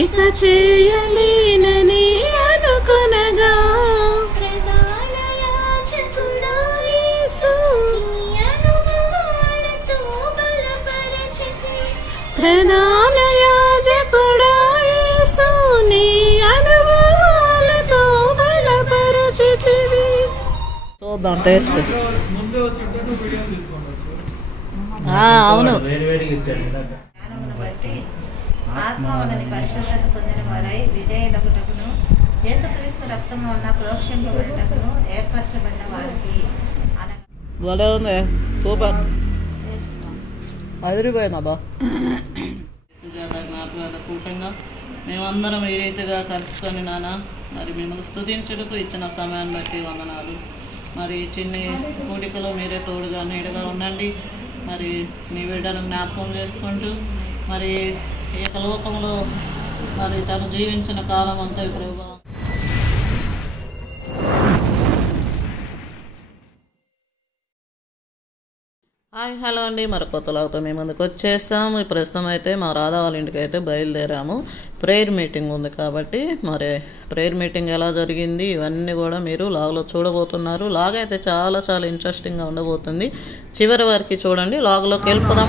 ఇక చేయలేనని అనుకొనగా ప్రధాన యాజకుడా యేసు నీ అనుభవాలతో బలపరచితివి. చూద్దాం టేస్ట్. అవును. ఆత్మవలని పరిశుద్ధత పొందిన వారై విజయులగుటకును యేసుక్రీస్తు రక్తము వలన ప్రోక్షింపబడుటకును ఏర్పరచబడిన వారికి భలే ఉంది. సూపర్. అదిరిపోయిందబ్బా. సుజాత కూటంగా మేమందరం ఈ రీతిగా కలుసుకొని నాన్న మరి మిమ్మల్ని స్తుతించుటకు ఇచ్చిన సమయాన్ని బట్టి వందనాలు. మరి చిన్ని కూడికలో మీరే తోడుగా నీడగా ఉండండి. మరి మీ బిడ్డను జ్ఞాపకం చేసుకుంటూ మరి ఏకలోకంలో మరి తను జీవించిన కాలం అంతా ప్రభువా హాయ్ హలో అండి. మరి కొత్తలాగుతో మేము ముందుకు వచ్చేసాము. ఈ ప్రస్తుతం అయితే మా రాధా వాళ్ళ ఇంటికి అయితే బయలుదేరాము. ప్రేయర్ మీటింగ్ ఉంది కాబట్టి మరి ప్రేయర్ మీటింగ్ ఎలా జరిగింది ఇవన్నీ కూడా మీరు లాగ్లో చూడబోతున్నారు. లాగ్ అయితే చాలా చాలా ఇంట్రెస్టింగ్గా ఉండబోతుంది. చివరి వరకు చూడండి. లాగ్లోకి వెళ్ళిపోదాం.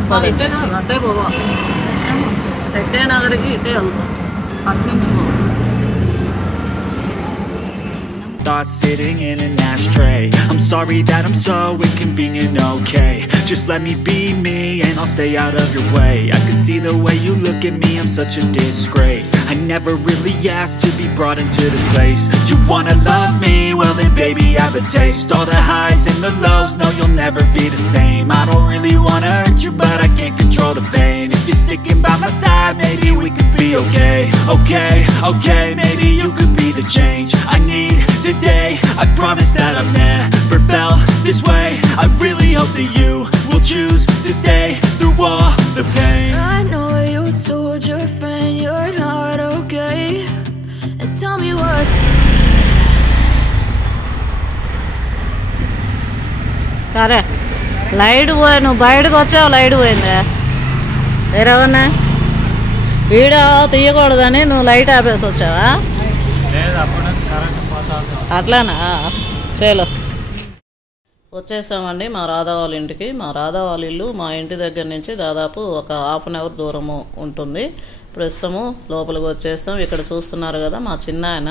ఇటే నగరికి ఇటే వెళ్తాం. అట్నుంచి thoughts sitting in an ashtray. I'm sorry that I'm so inconvenient, okay? Just let me be me and I'll stay out of your way. I can see the way you look at me, I'm such a disgrace. I never really asked to be brought into this place. You wanna love me? Well then baby have a taste. All the highs and the lows, no you'll never be the same. I don't really wanna hurt you but I can't control the pain. If you're sticking by my side, maybe we could be okay. Okay, okay, maybe you could be the change I need today. I promise that I've never felt this way. I really hope that you will choose to stay through all the pain. I know you told your friend you're not okay, and tell me what's సరే light పోయి నువ్వు బయటకు వచ్చావు. Light పోయిందా వేరేవన్నా video తీయకూడదని నువ్వు light ఆపేసి వచ్చావా? అట్లానా? చేలో వచ్చేసామండి మా రాధా వాళ్ళ ఇంటికి. మా రాధా వాళ్ళ ఇల్లు మా ఇంటి దగ్గర నుంచి దాదాపు ఒక హాఫ్ అన్ అవర్ దూరము ఉంటుంది. ప్రస్తుతము లోపలికి వచ్చేసాం. ఇక్కడ చూస్తున్నారు కదా మా చిన్నాయన.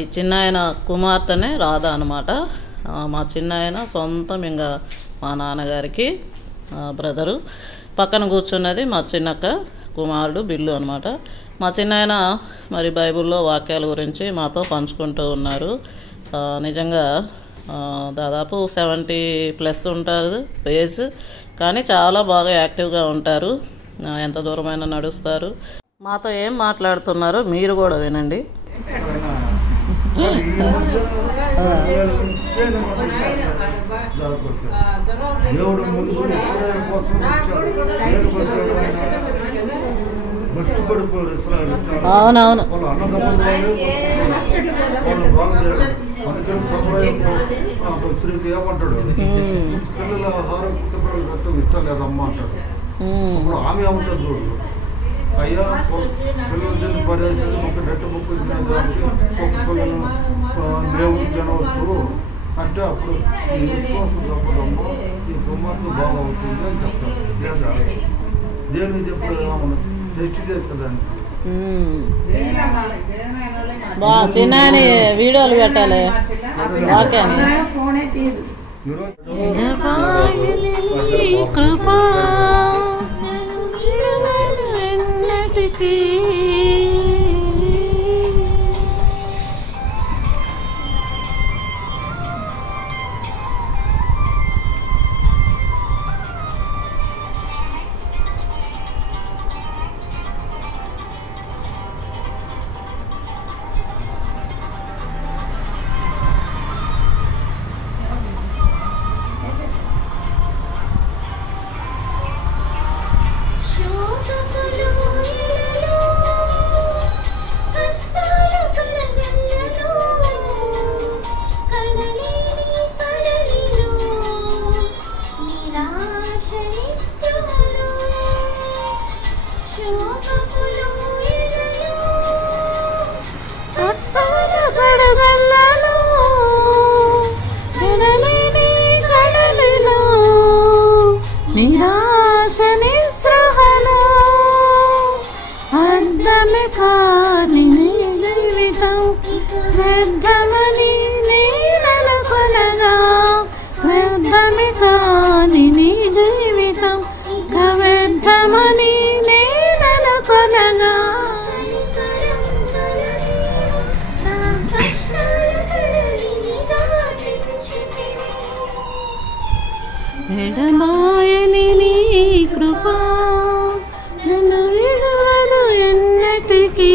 ఈ చిన్నాయన కుమార్తెనే రాధా అనమాట. మా చిన్నాయన సొంతం ఇంకా మా నాన్నగారికి బ్రదరు. పక్కన కూర్చున్నది మా చిన్నక్క కుమారుడు బిల్లు అనమాట. మా చిన్నాయన మరి బైబిల్లో వాక్యాల గురించి మాతో పంచుకుంటూ ఉన్నారు. నిజంగా దాదాపు 70+ ఉంటారు ఏజ్, కానీ చాలా బాగా యాక్టివ్గా ఉంటారు. ఎంత దూరమైనా నడుస్తారు. మాతో ఏం మాట్లాడుతున్నారో మీరు కూడా వినండి. అవునవును. అందుకని సమయం స్త్రీకి ఏమంటాడు, పిల్లల ఆహారం పుట్టపిల్లలు పెట్టడం ఇష్టం లేదమ్మా అంటాడు. అప్పుడు ఆమె ఏమంటుంది చూడు, అయ్యా పిల్లలు తిని పడేసేది ఒక నెట్టు ముక్కు తినేదానికి ఒక పిల్లలు మేము తినవచ్చు అంటే అప్పుడు ఈ విశ్వాసం తప్పదమ్మా, ఈ కుమార్తె బాగా అవుతుంది అని చెప్తారు. లేదా దేని ఎప్పుడు టెస్ట్ చేసేదానికి చిన్నాని వీడియోలు పెట్టాలి. కృపా శ్వాస నిస్పృహలో అర్థమే కాని నీ జీవితం వ్యర్థమని నేననుకొనగా వ్యర్థమే కాని నీ జీవితం వ్యర్థమని నేననుకొనగా ఎడబాయని నీ కృపా నన్ను విడువదు ఎన్నటికీ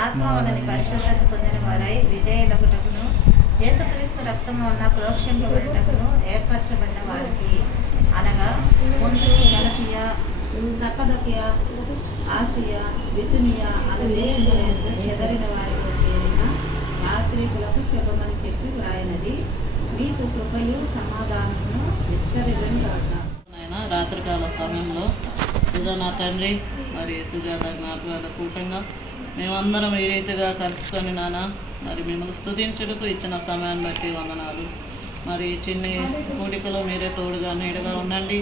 ఆత్మవలని పరిశుద్ధత పొందిన వారై విజయులగుటకును యేసుక్రీస్తు రక్తము వలన ప్రోక్షింపబడుటకును ఏర్పరచబడిన వారికి అనగా పొంతు గలతీయ కప్పదొకియ ఆసియా బితునియా అను దేశములందు చెదరిన వారిలో చేరిన యాత్రికులకు శుభమని చెప్పి వ్రాయినది మీకు కృపయు సమాధానమును విస్తరించును గాక. రాత్రికాల సమయంలో ఇదో నా తండ్రి మరి సుజాత జ్ఞాపకాల కూటంగా మేమందరం ఈ రీతిగా కలుసుకొని నాన్న మరి మిమ్మల్ని స్తుతించుటకు ఇచ్చిన సమయాన్ని బట్టి వందనాలు. మరి చిన్ని కూడికలో మీరే తోడుగా నీడగా ఉండండి.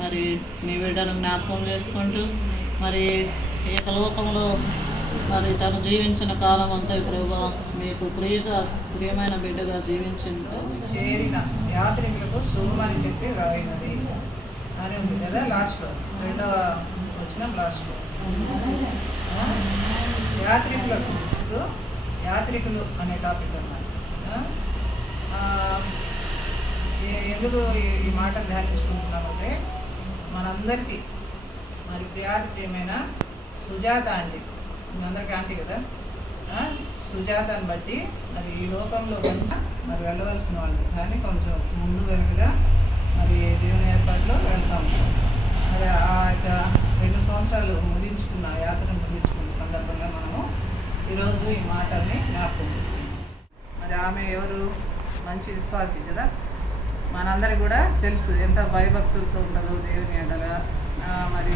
మరి మీ బిడ్డను జ్ఞాపకం చేసుకుంటూ మరి ఏకలోకంలో మరి తను జీవించిన కాలం అంతా ప్రభువా మీకు ప్రియమైన బిడ్డగా జీవించింది. చేరిన యాత్రికులకు శుభమని చెప్పి రాయినది అని ఉంది కదా లాస్ట్లో, 2వ వచనం లాస్ట్లో. యాత్రికులు అనే టాపిక్ అన్నమాట. ఎందుకు ఈ మాట ధ్యానించుకుంటున్నామంటే మనందరికీ మరి ప్రియమైన సుజాత ఆంటీ, మీ అందరికీ ఆంటీ కదా, సుజాతని బట్టి మరి ఈ లోకంలో కనుక మరి వెళ్ళవలసిన వాళ్ళు కానీ కొంచెం ముందు వెనుకగా మరి దేవుని ఏర్పాటులో వెళ్తాం. మరి ఆ యొక్క 2 సంవత్సరాలు ముగించుకున్న యాత్రను ముగించుకున్న సందర్భంగా మనము ఈరోజు ఈ మాటల్ని జ్ఞాపకం చేసుకుంటాం. మరి ఆమె ఎవరు? మంచి విశ్వాసి కదా. మనందరికి కూడా తెలుసు ఎంత భయభక్తులతో ఉంటుందో దేవుని ఎడల, మరి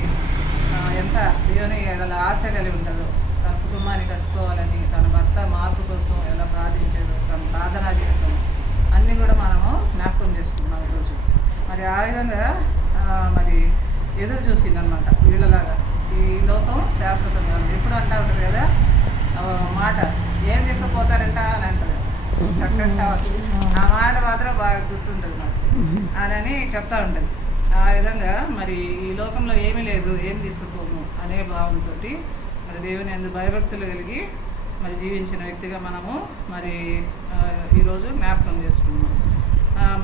ఎంత దేవుని ఎడల ఆశ కలిగి ఉంటుందో, తన కుటుంబాన్ని కట్టుకోవాలని, తన భర్త మార్పు కోసం ఎలా ప్రార్థించేదో, తన ప్రార్థనా జీవితం అన్నీ కూడా మనము జ్ఞాపకం చేసుకున్నాం ఈరోజు. మరి ఆ విధంగా మరి ఎదురు చూసిందనమాట వీళ్ళలాగా. ఈ లోకం శాశ్వతం కాదు. ఎప్పుడు అంటూ ఉంటుంది కదా మాట, ఏం తీసుకుపోతారంట అని అంటారు చక్కగా. ఆ మాట మాత్రం బాగా గుర్తుంటుంది నాకు అని చెప్తా ఉంటుంది. ఆ విధంగా మరి ఈ లోకంలో ఏమీ లేదు, ఏం తీసుకుపోము అనే భావంతో మరి దేవుని యందు భయభక్తులు కలిగి మరి జీవించిన వ్యక్తిగా మనము మరి ఈరోజు జ్ఞాపకం చేసుకున్నాం.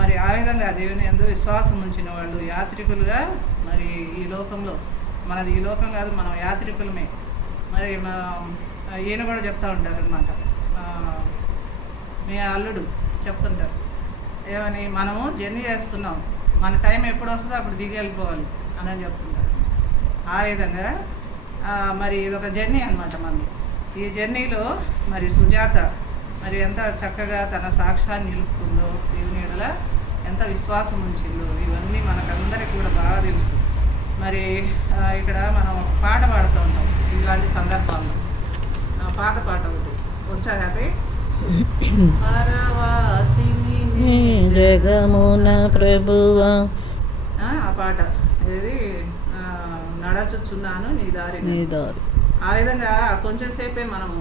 మరి ఆ విధంగా దేవుని యందు విశ్వాసం ఉంచిన వాళ్ళు యాత్రికులుగా మరి ఈ లోకంలో, మనది ఈ లోకం కాదు, మనం యాత్రికులమే. మరి ఈయన కూడా చెప్తా ఉంటారు అనమాట, మీ అల్లుడు చెప్తుంటారు ఏమని, మనము జర్నీ చేస్తున్నాం, మన టైం ఎప్పుడు వస్తుందో అప్పుడు దిగి వెళ్ళిపోవాలి అని చెప్తుంటారు. ఆ విధంగా మరి ఇదొక జర్నీ అనమాట మనది. ఈ జర్నీలో మరి సుజాత మరి ఎంత చక్కగా తన సాక్ష్యాన్ని నిలుపుకుందో, దేవుని ఎడల ఎంత విశ్వాసం ఉంచిందో, ఇవన్నీ మనకందరికీ కూడా బాగా తెలుసు. మరి ఇక్కడ మనం ఒక పాట పాడుతూ ఉంటాం ఇలాంటి సందర్భాల్లో. పాత పాట ఒకటి వచ్చా హ్యాపీ పరవాసిని జగమున ప్రభువా, ఆ పాట ఏది నడచుచున్నాను నీ దారి. ఆ విధంగా కొంచెం సేపే మనము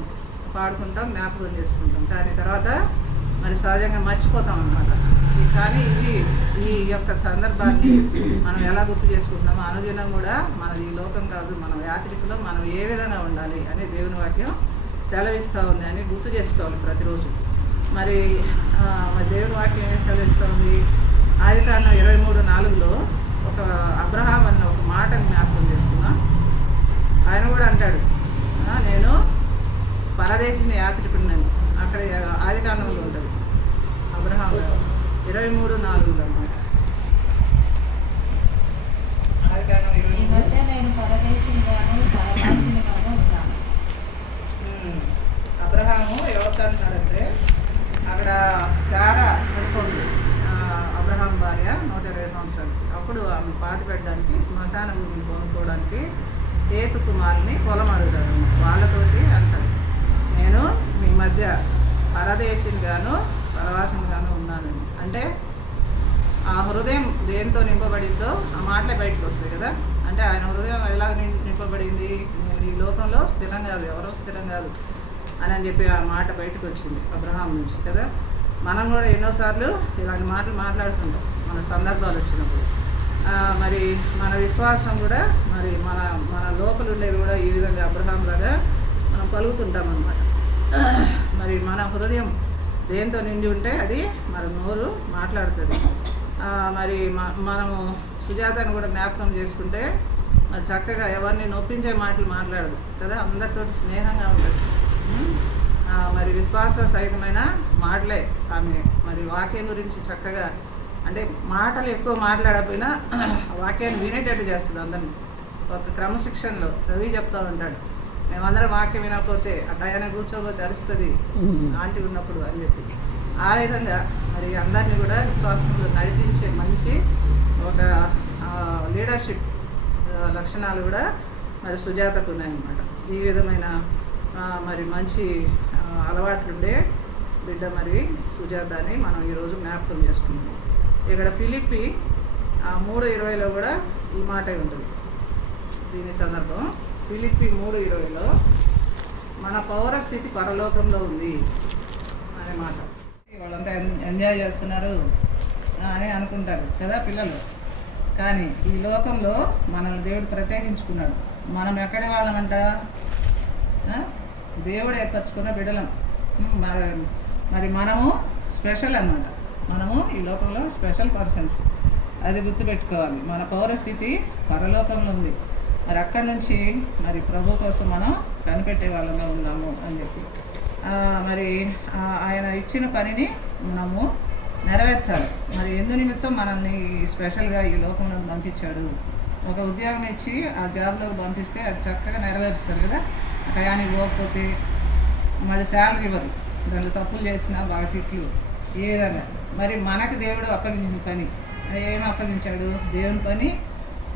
పాడుకుంటాం, జ్ఞాపకం చేసుకుంటాం, కానీ తర్వాత మరి సహజంగా మర్చిపోతాం అన్నమాట. కానీ ఈ యొక్క సందర్భాన్ని మనం ఎలా గుర్తు చేసుకుంటున్నామో అనుదినం కూడా మనది ఈ లోకం కాదు, మనం యాత్రికులు, మనం ఏ విధంగా ఉండాలి అనే దేవుని వాక్యం సెలవిస్తూ ఉంది అని గుర్తు చేసుకోవాలి ప్రతిరోజు. మరి దేవుని వాక్యం ఏం సెలవిస్తూ ఉంది? ఆదికాండం 23:4 ఒక అబ్రహాం అన్న ఒక మాటను జ్ఞాపకం చేసుకున్నా. ఆయన కూడా అంటాడు, నేను పరదేశిని యాత్రికుడినని. అక్కడ ఆదికాండంలో ఉంటుంది అబ్రహాం 23:4 అన్నమాట. ఆదికాండం 23. నేను పరదేశినిగాను పరవాసినిగాను ఉన్నాను. అబ్రహాము ఎవరితో అంటున్నాడంటే, అక్కడ శారా చనిపోతుంది అబ్రహాం భార్య 120 సంవత్సరాలు. అప్పుడు ఆమె పాతి పెట్టడానికి శ్మశాన భూమిని కొనుక్కోవడానికి హేతు కుమారుని పొలం అడుగుతాడు. వాళ్ళతోటి అంటాడు, నేను మీ మధ్య పరదేశినిగాను పరవాసినిగాను ఉన్నానని. అంటే ఆ హృదయం దేంతో నింపబడిందో ఆ మాటలే బయటకు వస్తాయి కదా. అంటే ఆయన హృదయం ఎలా నింపబడింది? నేను ఈ లోకంలో స్థిరం కాదు, ఎవరో స్థిరం కాదు అని చెప్పి ఆ మాట బయటకు వచ్చింది అబ్రహాం నుంచి కదా. మనం కూడా ఎన్నోసార్లు ఇలాంటి మాటలు మాట్లాడుతుంటాం మన సందర్భాలు వచ్చినప్పుడు. మరి మన విశ్వాసం కూడా మరి మన లోపల ఉండేది కూడా ఈ విధంగా అబ్రహాం లాగా మనం పలుకుతుంటాం అన్నమాట. మరి మన హృదయం దేంతో నిండి ఉంటే అది మరి నోరు మాట్లాడుతుంది. మరి మనము సుజాతను కూడా జ్ఞాపకం చేసుకుంటే మరి చక్కగా ఎవరిని నొప్పించే మాటలు మాట్లాడదు కదా, అందరితో స్నేహంగా ఉంటుంది. మరి విశ్వాస సహితమైన మాటలే ఆమె. మరి వాక్యం గురించి చక్కగా, అంటే మాటలు ఎక్కువ మాట్లాడకపోయినా వాక్యాన్ని వినేటట్టు చేస్తుంది అందరినీ. ఒక క్రమశిక్షణలో రవి చెప్తా ఉంటాడు, మేమందరం వాక్యం వినకపోతే ఆ టయాన్ని కూర్చోబోతే అరుస్తుంది ఆంటీ ఉన్నప్పుడు అని చెప్పి. ఆ విధంగా మరి అందరినీ కూడా విశ్వాసంలో నడిపించే మంచి ఒక లీడర్షిప్ లక్షణాలు కూడా మరి సుజాతకు ఉన్నాయన్నమాట. ఈ విధమైన మరి మంచి అలవాట్లుండే బిడ్డ మరి సుజాత అని మనం ఈరోజు జ్ఞాపకం చేసుకున్నాం. ఇక్కడ ఫిలిప్పి 3:20లో కూడా ఈ మాటే ఉంటుంది. దీని సందర్భం ఫిలిప్పి 3:20లో మన పౌరస్థితి పరలోకంలో ఉంది అనే మాట. వాళ్ళంతా ఎంజాయ్ చేస్తున్నారు అని అనుకుంటారు కదా పిల్లలు. కానీ ఈ లోకంలో మనల్ని దేవుడు ప్రత్యేకించుకున్నాడు. మనం ఎక్కడి వాళ్ళమంట? దేవుడు ఏర్పరచుకున్న బిడ్డలం. మరి మనము స్పెషల్ అన్నమాట. మనము ఈ లోకంలో స్పెషల్ పర్సన్స్. అది గుర్తుపెట్టుకోవాలి. మన పౌరస్థితి పరలోకంలో ఉంది. మరి అక్కడి నుంచి మరి ప్రభు కోసం మనం కనిపెట్టే వాళ్ళగా ఉన్నాము అని చెప్పి మరి ఆయన ఇచ్చిన పనిని మనము నెరవేర్చాలి. మరి ఎందు నిమిత్తం మనల్ని స్పెషల్గా ఈ లోకంలో పంపించాడు. ఒక ఉద్యోగం ఇచ్చి ఆ జాబ్లోకి పంపిస్తే అది చక్కగా నెరవేరుస్తారు కదా. టయానికి పోకపోతే మళ్ళీ శాలరీ ఇవ్వదు. దాంట్లో తప్పులు చేసినా బాగా తిట్లు. ఏ విధంగా మరి మనకు దేవుడు అప్పగించిన పని ఏమి అప్పగించాడు? దేవుని పని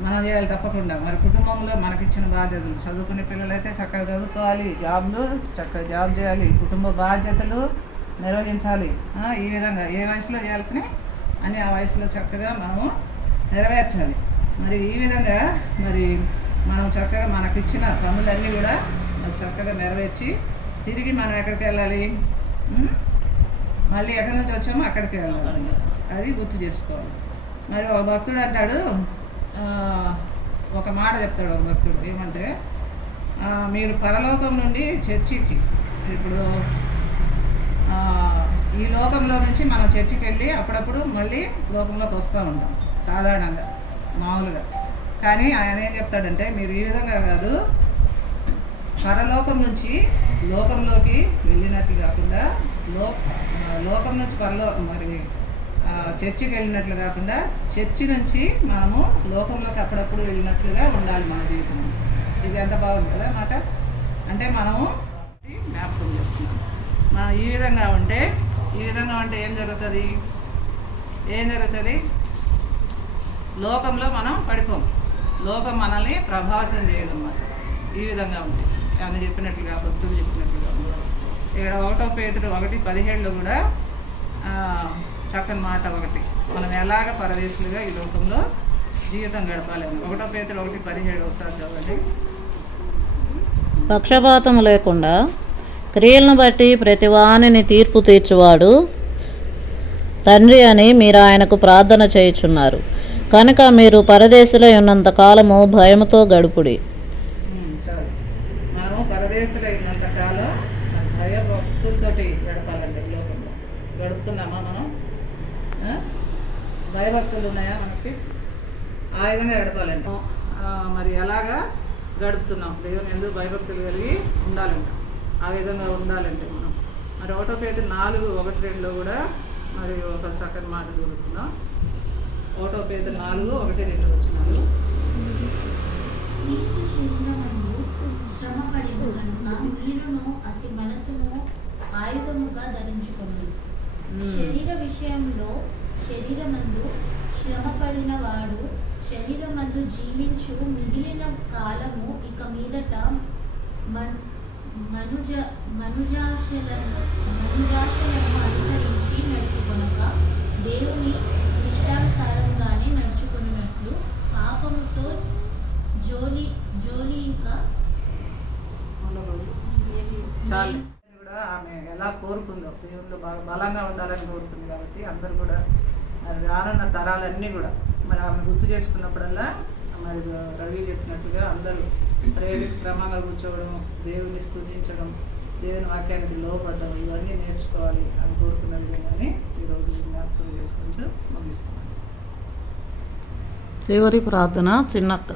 మనం చేయాలి తప్పకుండా. మరి కుటుంబంలో మనకిచ్చిన బాధ్యతలు, చదువుకునే పిల్లలైతే చక్కగా చదువుకోవాలి, జాబ్లు చక్కగా జాబ్ చేయాలి, కుటుంబ బాధ్యతలు నిర్వహించాలి. ఈ విధంగా ఏ వయసులో చేయాల్సిన అని ఆ వయసులో చక్కగా మనము నెరవేర్చాలి. మరి ఈ విధంగా మరి మనం చక్కగా మనకిచ్చిన పనులన్నీ కూడా చక్కగా నెరవేర్చి తిరిగి మనం ఎక్కడికి వెళ్ళాలి? మళ్ళీ ఎక్కడి నుంచి వచ్చామో అక్కడికి వెళ్ళాలి. అది గుర్తు చేసుకోవాలి. మరి ఒక భక్తుడు అంటాడు, ఒక మాట చెప్తాడు ఒక భక్తుడు. ఏమంటే మీరు పరలోకం నుండి చర్చికి, ఇప్పుడు ఈ లోకంలో నుంచి మనం చర్చికి వెళ్ళి అప్పుడప్పుడు మళ్ళీ లోకంలోకి వస్తూ ఉంటాం సాధారణంగా మామూలుగా. కానీ ఆయన ఏం చెప్తాడంటే మీరు ఈ విధంగా కాదు, పరలోకం నుంచి లోకంలోకి వెళ్ళినట్లు కాకుండా లోకం నుంచి మరి చర్చికి వెళ్ళినట్లు కాకుండా చర్చి నుంచి మనము లోకంలోకి అప్పుడప్పుడు వెళ్ళినట్లుగా ఉండాలి మన జీవితం. ఇది ఎంత బాగుంది కదా మాట. అంటే మనము జ్ఞాపకం చేస్తున్నాం. మనం ఈ విధంగా ఉంటే ఏం జరుగుతుంది? లోకంలో మనం పడిపోం. లోకం మనల్ని ప్రభావితం చేయదన్నమాట. ఈ విధంగా ఉంటే ఆయన చెప్పినట్లుగా, భక్తులు చెప్పినట్లుగా. ఇక్కడ 1 పేతురు 1:17లో కూడా చక్కని మాట ఒకటి, మనం ఎలాగ పరదేశులుగా ఈ లోకంలో జీవితం గడపాలి. 1 పేతురు 1:17 ఒకసారి చదవండి. పక్షపాతం లేకుండా క్రియలను బట్టి ప్రతివానిని తీర్పు తీర్చువాడు తండ్రి అని మీరు ఆయనకు ప్రార్థన చేయుచున్నారు. కనుక మీరు పరదేశులై ఉన్నంత కాలము భయముతో గడుపుడి. మనం పరదేశులై ఉన్నంత కాలం భయభక్తులతోటి గడపాలండి. ఈ లోకంలో గడుపుతున్నామా మనం? భయభక్తులు ఉన్నాయా మనకి? ఆ విధంగా గడపాలండి. మరి ఎలాగా గడుపుతున్నాం? దేవుని ఎందుకు భయభక్తులు కలిగి ఉండాలంట. ఆ విధంగా ఉండాలంటే మనం మరి 1 పేతురు 4:1-2లో కూడా మరి ఒక చక్కని మాట దొరుకుతున్నాం. 1 పేతురు 4:1-2 వచ్చినారు. శ్రమపడిన కనుక మీరును అతి మనసును ఆయుధముగా ధరించుకోండి. శరీర విషయంలో శరీరమందు శ్రమపడిన వాడు శరీరమందు జీవించు మిగిలిన కాలము ఇక మీదట మనుజాశలను అనుసరించి నడుచుకొనక దేవుని ఇష్టానుసారంగానే నడుచుకున్నట్లు పాపముతో చాలు కూడా ఆమె ఎలా కోరుకుందో, దేవుళ్ళు బాగా బలంగా ఉండాలని కోరుకుంది. కాబట్టి అందరూ కూడా మరి రానున్న తరాలన్నీ కూడా మరి ఆమె గుర్తు చేసుకున్నప్పుడల్లా మరి రవి చెప్పినట్టుగా అందరూ క్రమంగా కూర్చోవడం, దేవుని స్తుతించడం, దేవుని వాక్యానికి లోపడడం, ఇవన్నీ నేర్చుకోవాలి అని కోరుకున్న విధంగానే ఈరోజు జ్ఞాపకం చేసుకుంటూ ముగిస్తున్నాను. చివరి ప్రార్థన చిన్నక్క.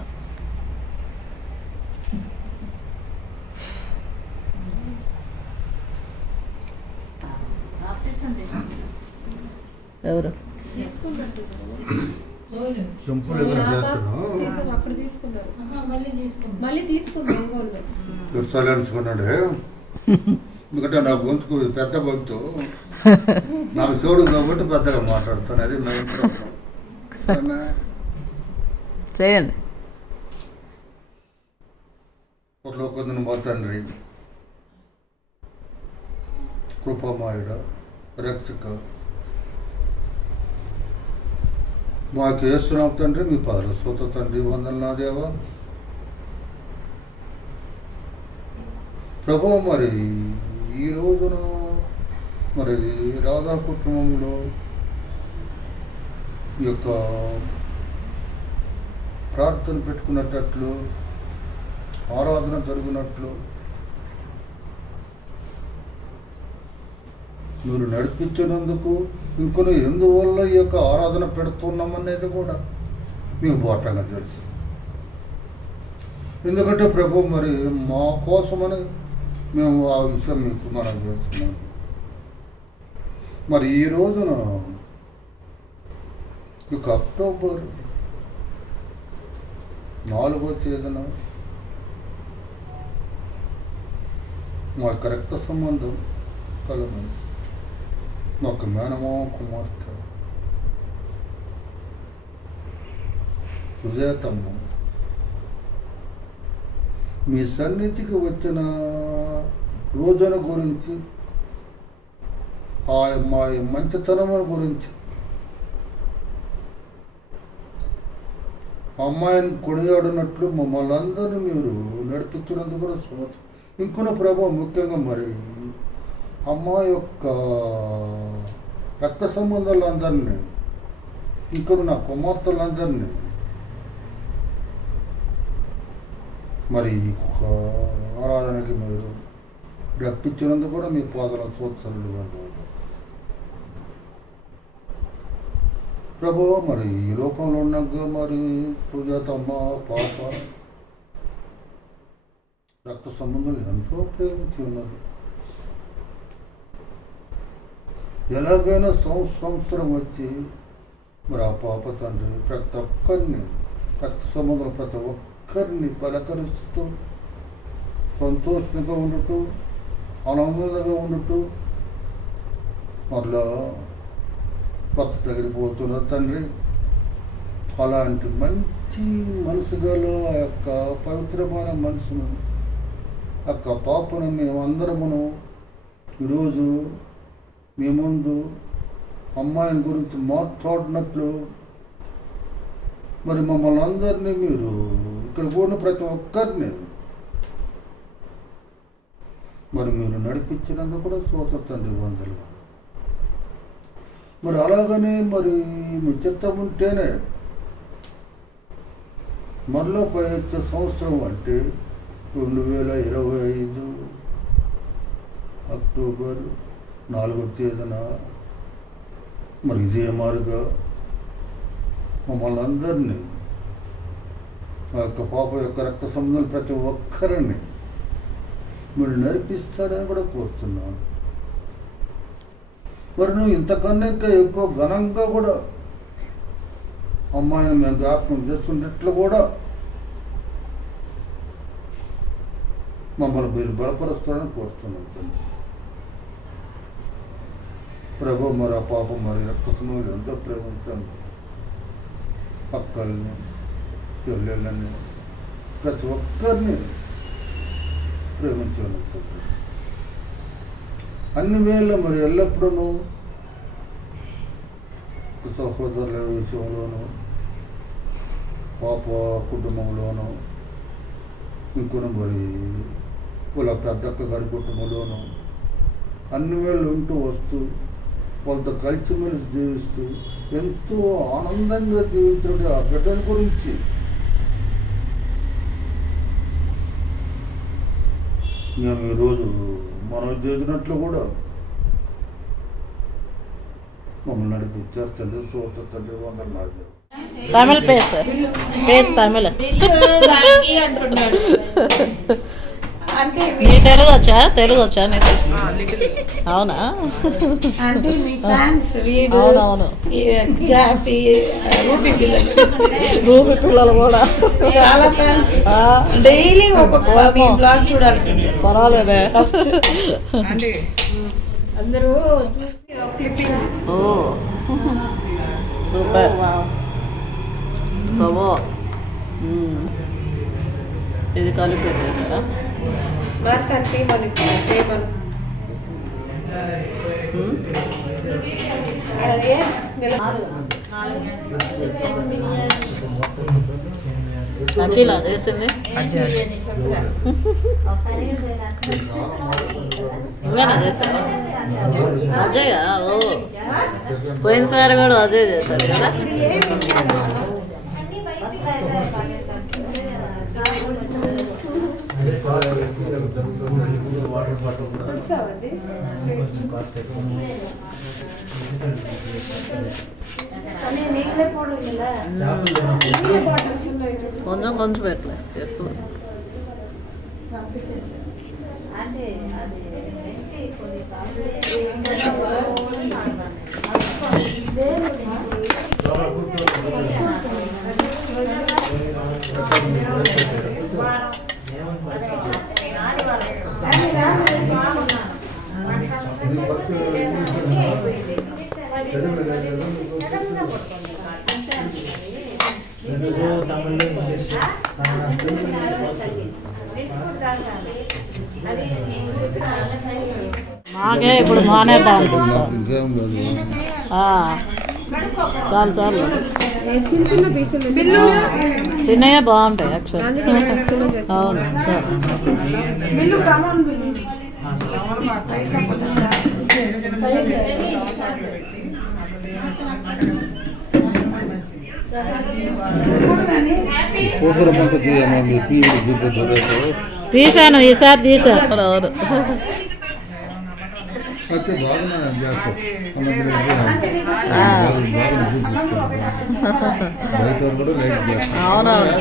ఎవరు తుర్చాలనుకున్నాడు. ఎందుకంటే నా గొంతుకు పెద్ద గొంతు, నాకు చూడు కాబట్టి పెద్దగా మాట్లాడుతాను. అది నా చేయండి. ఒకలో కొందరు మా తండ్రి కృపమాయుడ రక్షక మాకు యేసునామ తండ్రి మీ పాదల సోత తండ్రి వందలు నా దేవా. ప్రభు మరి ఈ రోజున మరి రాధా కుటుంబంలో ఈ యొక్క ప్రార్థన పెట్టుకున్నట్లు ఆరాధన జరిగినట్లు మీరు నడిపించినందుకు ఇంకొన్ని ఎందువల్ల ఈ యొక్క ఆరాధన పెడుతున్నామనేది కూడా మీకు బాటంగా తెలుసు. ఎందుకంటే ప్రభు మరి మా కోసమని మేము ఆ విషయం మీకు మనం చేస్తున్నాం. మరి ఈ రోజున ఇక అక్టోబర్ 4వ తేదీన మా యొక్క రక్త సంబంధం కల మనిషి మా యొక్క మేనమా కుమార్తె సుజాతమ్మ మీ సన్నిధికి వచ్చిన రోజున గురించి మా మంచితనం గురించి అమ్మాయిని కొనియాడినట్లు మమ్మల్ని అందరినీ మీరు నడిపించినందుకు కూడా స్వాతం. ఇంకొన ప్రభావం ముఖ్యంగా మరి అమ్మాయి యొక్క రక్త సంబంధాలందరినీ ఇంకొన నా కుమార్తెలందరినీ మరి ఒక ఆరాధనకి మీరు రప్పించినందుకు కూడా మీ పాదల స్వోత్సరులుగా ప్రభు. మరి ఈ లోకంలో ఉన్నాక మరి సుజాతమ్మ పాప రక్త సంబంధాలు ఎంతో ప్రేమించి ఉన్నది. ఎలాగైనా సంవత్సరం వచ్చి మరి ఆ పాప తండ్రి ప్రతి ఒక్కరిని రక్త సంబంధాలు ప్రతి ఒక్కరిని పలకరిస్తూ సంతోషంగా ఉండుతూ ఆనందంగా ఉండుతూ మరలా భక్త తగిలిపోతున్న తండ్రి అలాంటి మంచి మనసు గల ఆ యొక్క పవిత్రమైన మనసును ఆ యొక్క పాపను మేమందరమును ఈరోజు మీ ముందు అమ్మాయిని గురించి మాట్లాడినట్లు మరి మమ్మల్ని అందరినీ మీరు ఇక్కడ కూడిన ప్రతి ఒక్కరిని మరి మీరు నడిపించినందుకు కూడా స్తోత్రం తండ్రి వందలు. మరి అలాగనే మరి మీ చిత్తం ఉంటేనే మరలా వచ్చే సంవత్సరం అంటే 2025 అక్టోబర్ 4వ తేదీన మరి ఇదే మారుగా మమ్మల్ని అందరినీ ఆ యొక్క పాప యొక్క రక్త సంబంధాలు ప్రతి ఒక్కరిని మీరు నడిపిస్తారని కూడా కోరుతున్నాను. మరి నువ్వు ఇంతకన్నా ఇంకా ఎక్కువ ఘనంగా కూడా అమ్మాయిని మేము జ్ఞాపకం చేస్తున్నట్లు కూడా మమ్మల్ని మీరు బలపరుస్తారని కోరుతున్నాం తండ్రి. ప్రభు మరి ఆ పాప మరి రక్త సంబంధాలు ఎంతో ప్రేమించండి. అక్కల్ని చెల్లెళ్ళని ప్రతి ఒక్కరిని ప్రేమించండి తండ్రి. అన్ని వేళ మరి ఎల్లప్పుడూ సహోదరుల విషయంలోనూ పాప కుటుంబంలోనూ ఇంకొన మరి వాళ్ళ పెద్దక్క గారి కుటుంబంలోనూ అన్ని వేళ ఉంటూ వస్తూ వాళ్ళతో కలిసిమెలిసి జీవిస్తూ ఎంతో ఆనందంగా జీవించండి. ఆ బిడ్డల గురించి మేము ఈరోజు మనం చేసినట్లు కూడా మమ్మల్ని నడిపించారు తండ్రి. స్తోత్రం తండ్రి వందలు నాకు. తమిళ పేస్ తమిళ నీ తెలుగు వచ్చా నీకు? అవునా? అంటే మీ ఫ్యాన్స్ వీడు అవునవును రూపీ పిల్లలు కూడా చాలా ఫ్యాన్స్. డైలీ ఒక్కొక్క బ్లాగ్ చూడాల్సిందే. పర్వాలేదే. ఫస్ట్ అందరూ ఓ సూపర్ బాబో. ఇది కలిపి పెట్టేసారా? వర్క్ అంటే మనకి అఖిల చేసింది నువ్వేనా చేసావా? అజయ్ ఓ పోయినసారి కూడా అజయ్ చేశాడు కదా. కొంచెం కొంచెం పెట్టలే ఎక్కువ. మాకే ఇప్పుడు మానేద్దాం అనిపిస్తుంది. చాలు చాలు చిన్నగా బాగుంటాయి యాక్చువల్లీ. అవును తీసాను, ఈసారి తీసాను. అవును అవునవును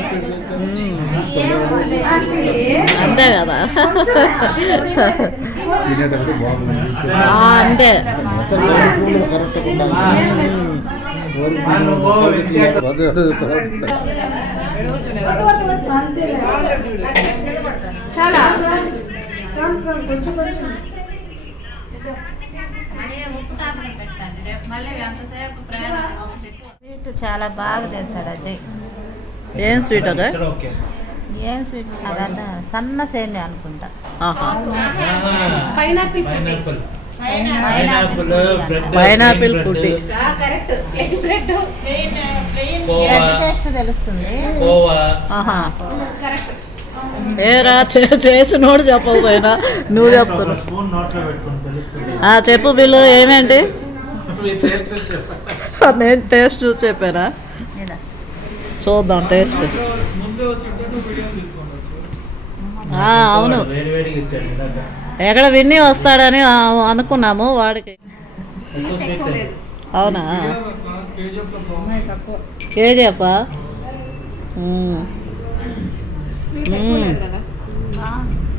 అంతే కదా. అంతే స్వీట్ చాలా బాగా చేశాడు అజయ్. ఏం స్వీట్ అదే? ఏం స్వీట్ అదంతా సన్న సేమియా అనుకుంటా. పైనాపిల్ పుట్టి టేస్ట్ తెలుస్తుంది. ఏరా చేసినోడు చెప్పకపోయినా నువ్వు చెప్తున్నావు. చెప్పు బిల్లు ఏమేంటి? నేను టేస్ట్ చూసి చెప్పానా? చూద్దాం టేస్ట్. అవును ఎక్కడ విన్ని వస్తాడని అనుకున్నాము వాడికి. అవునా కేజీఎఫ్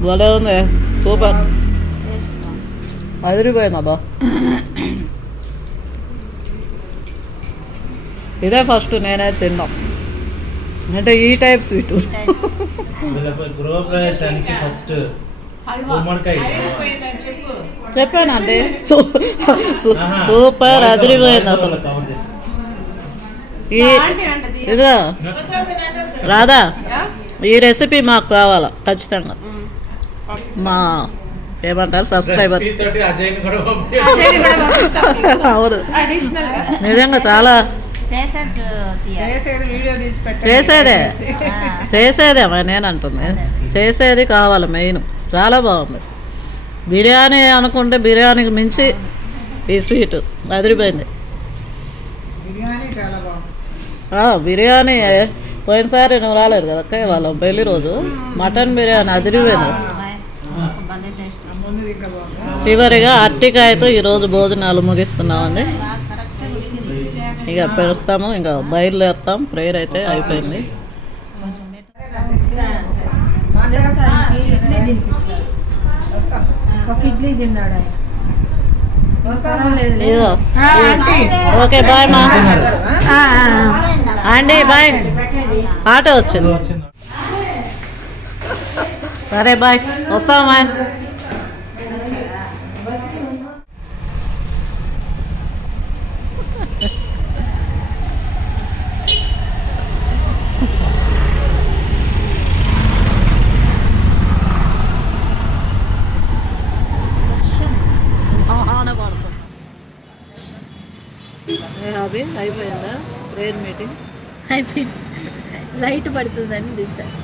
భలే ఉంది, సూపర్ అదిరిపోయిందబ్బా. ఇదే ఫస్ట్ నేనైతే తిన్నాం అంటే ఈ టైప్ స్వీట్. గృహప్రవేశానికి ఫస్ట్ చెప్పానండి సూపర్ అదిరిపోయింది అసలు. ఇదా రాదా ఈ రెసిపీ మాకు కావాలా ఖచ్చితంగా. మా ఏమంటారు సబ్స్క్రైబర్స్. అవును నిజంగా చాలా చేసేదే నేను అంటుంది. చేసేది కావాలి మెయిన్. చాలా బాగుంది. బిర్యానీ అనుకుంటే బిర్యానీకి మించి ఈ స్వీట్ అదిరిపోయింది. బిర్యానీ పోయినసారి నువ్వు రాలేదు కదా అక్క, వాళ్ళ పెళ్లి రోజు మటన్ బిర్యానీ అదిరిపోయింది. చివరిగా అట్టికాయతో ఈరోజు భోజనాలు ముగిస్తున్నామండి. ఇక పెరుస్తాము, ఇంకా బయలుదేరుతాం. ప్రేయర్ అయితే అయిపోయింది. ఓకే బాయ్ మా అండి బాయ్. ఆటో వచ్చింది. సరే బాయ్ వస్తామా. పడుతుంది అవి అయిపోయిందా ప్రేయర్ మీటింగ్? అయిపోయింది. లైట్ పడుతుందని చూసాను.